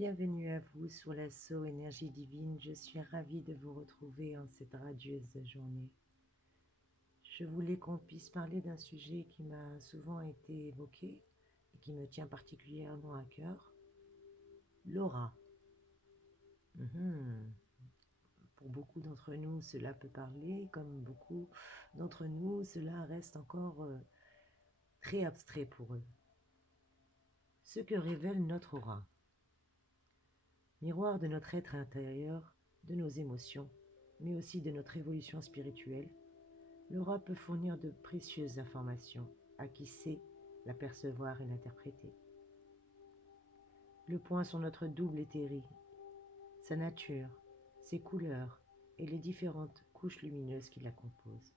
Bienvenue à vous sur l'assaut Énergie Divine. Je suis ravie de vous retrouver en cette radieuse journée. Je voulais qu'on puisse parler d'un sujet qui m'a souvent été évoqué et qui me tient particulièrement à cœur, l'aura. Mhm. Pour beaucoup d'entre nous, cela peut parler, comme beaucoup d'entre nous, cela reste encore très abstrait pour eux. Ce que révèle notre aura, miroir de notre être intérieur, de nos émotions, mais aussi de notre évolution spirituelle, l'aura peut fournir de précieuses informations à qui sait l'apercevoir et l'interpréter. Le point sur notre double éthérique, sa nature, ses couleurs et les différentes couches lumineuses qui la composent.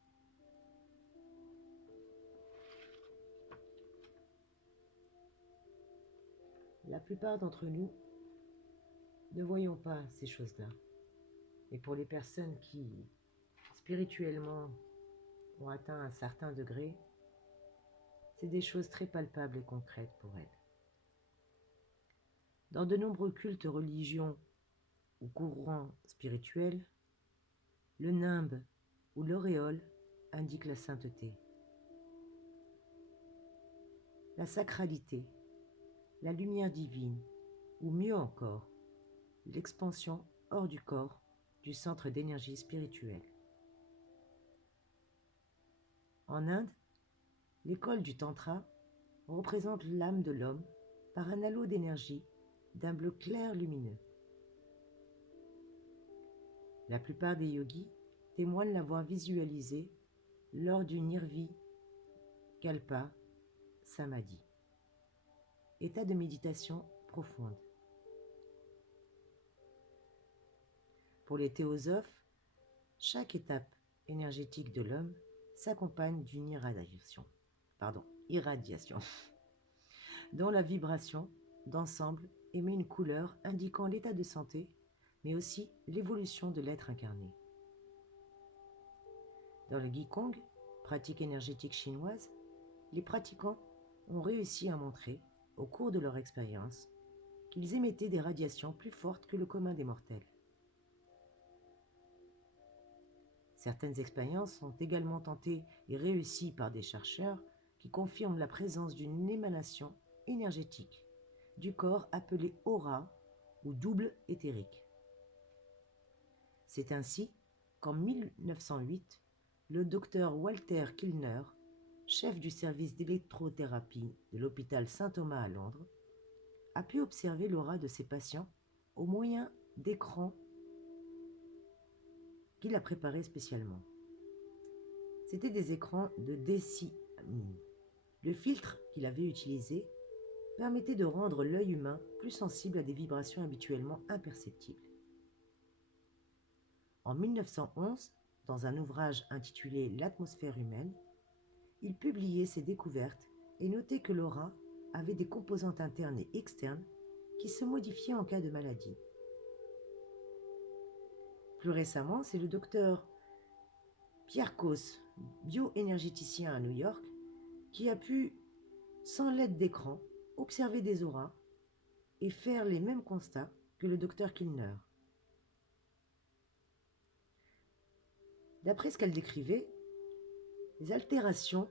La plupart d'entre nous ne voyons pas ces choses-là. Et pour les personnes qui, spirituellement, ont atteint un certain degré, c'est des choses très palpables et concrètes pour elles. Dans de nombreux cultes, religions ou courants spirituels, le nimbe ou l'auréole indique la sainteté, la sacralité, la lumière divine, ou mieux encore, l'expansion hors du corps du centre d'énergie spirituelle. En Inde, l'école du Tantra représente l'âme de l'homme par un halo d'énergie d'un bleu clair lumineux. La plupart des yogis témoignent l'avoir visualisé lors du Nirvikalpa Samadhi, état de méditation profonde. Pour les théosophes, chaque étape énergétique de l'homme s'accompagne d'une irradiation, dont la vibration d'ensemble émet une couleur indiquant l'état de santé, mais aussi l'évolution de l'être incarné. Dans le Qigong, pratique énergétique chinoise, les pratiquants ont réussi à montrer, au cours de leur expérience, qu'ils émettaient des radiations plus fortes que le commun des mortels. Certaines expériences sont également tentées et réussies par des chercheurs qui confirment la présence d'une émanation énergétique du corps appelée aura ou double éthérique. C'est ainsi qu'en 1908, le docteur Walter Kilner, chef du service d'électrothérapie de l'hôpital Saint-Thomas à Londres, a pu observer l'aura de ses patients au moyen d'écrans qu'il a préparés spécialement. C'étaient des écrans de décimine. Le filtre qu'il avait utilisé permettait de rendre l'œil humain plus sensible à des vibrations habituellement imperceptibles. En 1911, dans un ouvrage intitulé L'atmosphère humaine, il publiait ses découvertes et notait que l'aura avait des composantes internes et externes qui se modifiaient en cas de maladie. Plus récemment, c'est le docteur Pierre Kos, bioénergéticien à New York, qui a pu, sans l'aide d'écran, observer des auras et faire les mêmes constats que le docteur Kilner. D'après ce qu'elle décrivait, les altérations,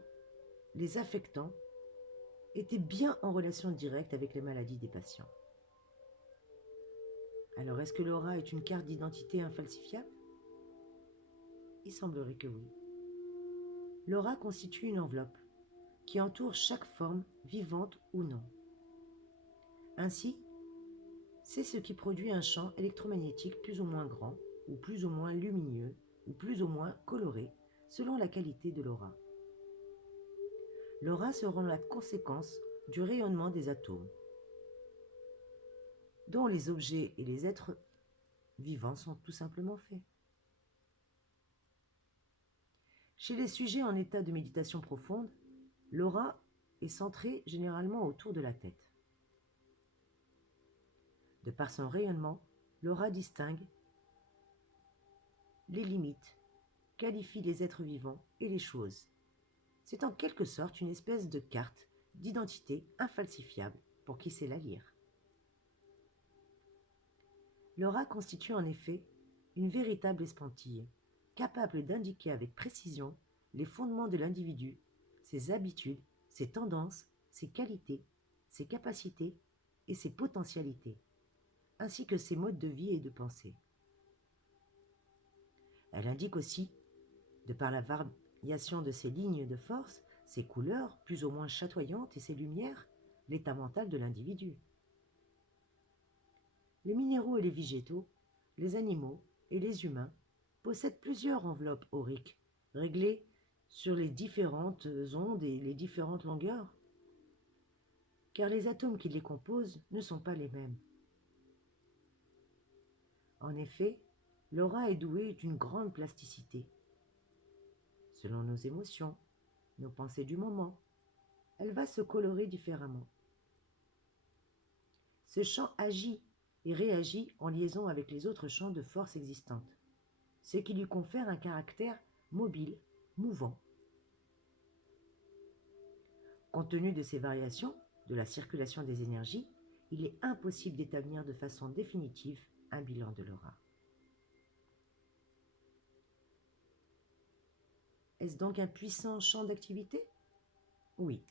les affectants, étaient bien en relation directe avec les maladies des patients. Alors, est-ce que l'aura est une carte d'identité infalsifiable? Il semblerait que oui. L'aura constitue une enveloppe qui entoure chaque forme, vivante ou non. Ainsi, c'est ce qui produit un champ électromagnétique plus ou moins grand, ou plus ou moins lumineux, ou plus ou moins coloré, selon la qualité de l'aura. L'aura sera la conséquence du rayonnement des atomes, dont les objets et les êtres vivants sont tout simplement faits. Chez les sujets en état de méditation profonde, l'aura est centrée généralement autour de la tête. De par son rayonnement, l'aura distingue les limites, qualifie les êtres vivants et les choses. C'est en quelque sorte une espèce de carte d'identité infalsifiable pour qui sait la lire. L'aura constitue en effet une véritable espentille, capable d'indiquer avec précision les fondements de l'individu, ses habitudes, ses tendances, ses qualités, ses capacités et ses potentialités, ainsi que ses modes de vie et de pensée. Elle indique aussi, de par la variation de ses lignes de force, ses couleurs plus ou moins chatoyantes et ses lumières, l'état mental de l'individu. Les minéraux et les végétaux, les animaux et les humains possèdent plusieurs enveloppes auriques, réglées sur les différentes ondes et les différentes longueurs, car les atomes qui les composent ne sont pas les mêmes. En effet, l'aura est douée d'une grande plasticité. Selon nos émotions, nos pensées du moment, elle va se colorer différemment. Ce champ agit et réagit en liaison avec les autres champs de force existantes, ce qui lui confère un caractère mobile, mouvant. Compte tenu de ces variations, de la circulation des énergies, il est impossible d'établir de façon définitive un bilan de l'aura. Est-ce donc un puissant champ d'activité? Oui.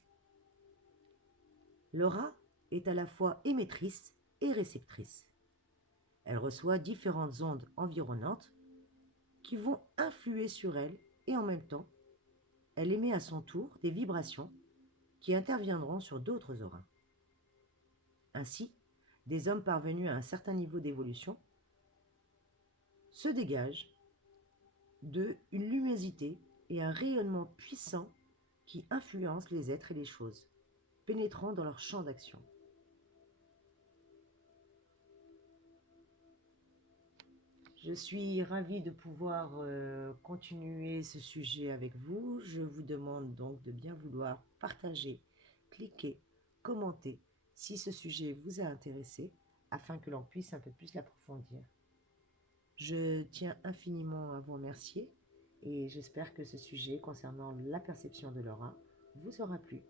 L'aura est à la fois émettrice et réceptrice. Elle reçoit différentes ondes environnantes qui vont influer sur elle et en même temps, elle émet à son tour des vibrations qui interviendront sur d'autres auras. Ainsi, des hommes parvenus à un certain niveau d'évolution se dégagent d'eux une luminosité et un rayonnement puissant qui influencent les êtres et les choses, pénétrant dans leur champ d'action. Je suis ravie de pouvoir continuer ce sujet avec vous. Je vous demande donc de bien vouloir partager, cliquer, commenter si ce sujet vous a intéressé afin que l'on puisse un peu plus l'approfondir. Je tiens infiniment à vous remercier et j'espère que ce sujet concernant la perception de l'aura vous aura plu.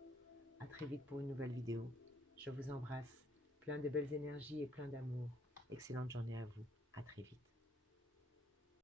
À très vite pour une nouvelle vidéo. Je vous embrasse. Plein de belles énergies et plein d'amour. Excellente journée à vous. À très vite.